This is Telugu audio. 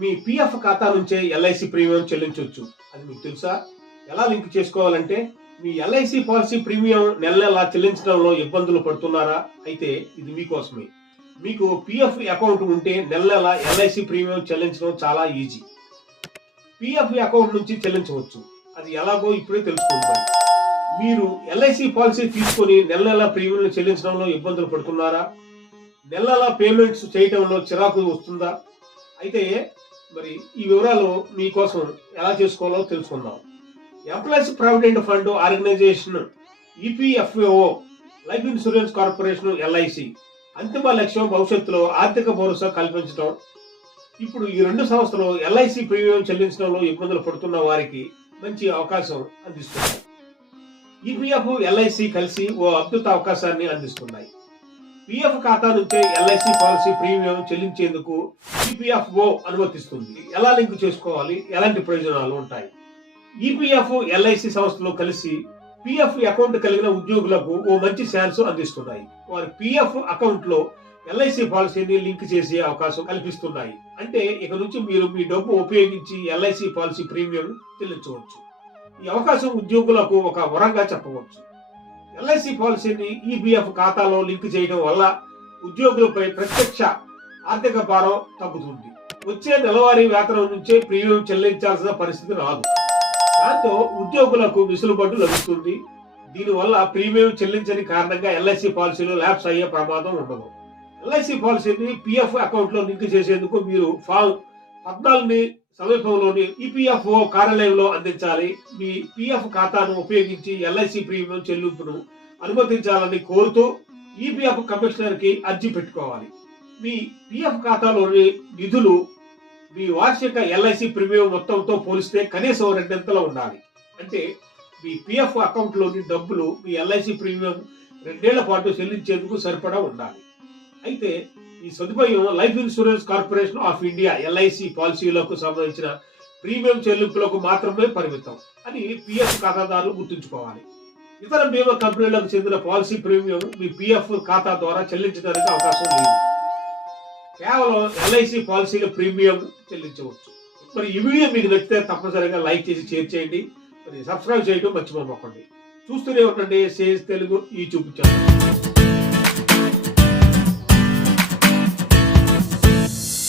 మీ పిఎఫ్ ఖాతా నుంచే ఎల్ఐసి ప్రీమియం చెల్లించవచ్చు. అది మీకు తెలుసా? ఎలా లింక్ చేసుకోవాలంటే, మీ ఎల్ఐసి పాలసీ ప్రీమియం నెల నెలా చెల్లించడంలో ఇబ్బందులు పడుతున్నారా? అయితే ఇది మీకోసమే. మీకు పిఎఫ్ అకౌంట్ ఉంటే నెల నెలా ఎల్ఐసి ప్రీమియం చెల్లించడం చాలా ఈజీ. పిఎఫ్ అకౌంట్ నుంచి చెల్లించవచ్చు. అది ఎలాగో ఇప్పుడే తెలుసుకుందాం. మీరు ఎల్ఐసి పాలసీ తీసుకొని నెల నెలా ప్రీమియం చెల్లించడంలో ఇబ్బందులు పడుతున్నారా? నెల నెలా పేమెంట్స్ చేయడంలో చిరాకు వస్తుందా? అయితే మరి ఈ వివరాలు మీకోసం ఎలా చేసుకోవాలో తెలుసుకుందాం. Employees provident fund organisation EPFO, life insurance corporation LIC అంతిమ లక్ష్యం భవిష్యత్తులో ఆర్థిక భరోసా కల్పించడం. ఇప్పుడు ఈ రెండు సంస్థలు ఎల్ఐసి ప్రీమియం చెల్లించడంలో ఇబ్బందులు పడుతున్న వారికి మంచి అవకాశం అందిస్తున్నాయి. ఈపీఎఫ్, ఎల్ఐసి కలిసి ఓ అద్భుత అవకాశాన్ని అందిస్తున్నాయి. పిఎఫ్ ఖాతా నుంచే ఎల్ఐసి పాలసీ ప్రీమియం చెల్లించేందుకు ఈపీఎఫ్ఓ అనుమతిస్తుంది. ఎలా లింక్ చేసుకోవాలి, ఎలాంటి ప్రయోజనాలు ఉంటాయి? ఈపీఎఫ్, ఎల్ఐసి సంస్థలు కలిసి పిఎఫ్ అకౌంట్ కలిగిన ఉద్యోగులకు ఓ మంచి ఛాన్స్ అందిస్తున్నాయి. వారి పిఎఫ్ అకౌంట్ లో ఎల్ఐసి పాలసీని లింక్ చేసే అవకాశం కల్పిస్తున్నాయి. అంటే ఇక నుంచి మీరు మీ డబ్బు ఉపయోగించి ఎల్ఐసి పాలసీ ప్రీమియం చెల్లించవచ్చు. ఈ అవకాశం ఉద్యోగులకు ఒక వరంగా చెప్పవచ్చు. ఎల్ఐసి పాలసీని ఈపీఎఫ్ ఖాతాలో లింక్ చేయడం వల్ల ఉద్యోగులపై ప్రత్యక్ష ఆర్థిక భారం తగ్గుతుంది. వచ్చే నెలవారీ వేతనం నుంచే ప్రీమియం చెల్లించాల్సిన పరిస్థితి రాదు. దాంతో ఉద్యోగులకు వెసులుబాటు లభిస్తుంది. దీనివల్ల ప్రీమియం చెల్లించని కారణంగా ఎల్ఐసి పాలసీలో ల్యాప్స్ అయ్యే ప్రమాదం ఉండదు. ఎల్ఐసి పాలసీని పిఎఫ్ అకౌంట్ లో లింక్ చేసేందుకు మీరు ఫామ్ 14ని సమీపంలోని ఈపీఎఫ్ఓ కార్యాలయంలో అందించాలి. మీ పిఎఫ్ ఖాతాను ఉపయోగించి ఎల్ఐసి ప్రీమియం చెల్లింపును అనుమతించాలని కోరుతూ ఈపీఎఫ్ కమిషనర్ కి అర్జీ పెట్టుకోవాలి. మీ పిఎఫ్ ఖాతాలోని నిధులు మీ వార్షిక ఎల్ఐసి ప్రీమియం మొత్తంతో పోలిస్తే కనీసం 2 ఉండాలి. అంటే మీ పిఎఫ్ అకౌంట్ లోని డబ్బులు మీ ఎల్ఐసి ప్రీమియం 2 ఏళ్ల పాటు చెల్లించేందుకు సరిపడా ఉండాలి. అయితే ఈ సదుపాయం life insurance corporation of India LIC పాలసీలకు సంబంధించిన ప్రీమియం చెల్లింపులకు మాత్రమే పరిమితం అని పిఎఫ్ ఖాతాదారులు గుర్తుంచుకోవాలి. ఇతర బీమా కంపెనీలకు చెందిన పాలసీ ప్రీమియం మీ పిఎఫ్ ఖాతా ద్వారా చెల్లించడానికి అవకాశం లేదు. కేవలం ఎల్ఐసి పాలసీల ప్రీమియం చెల్లించవచ్చు. మరి ఈ వీడియో మీకు నచ్చితే తప్పనిసరిగా లైక్ చేసి షేర్ చేయండి. మరి సబ్స్క్రైబ్ చేయడం మర్చిపోకండి. చూస్తూనే ఉండండి సేజ్ తెలుగు యూట్యూబ్ ఛానల్.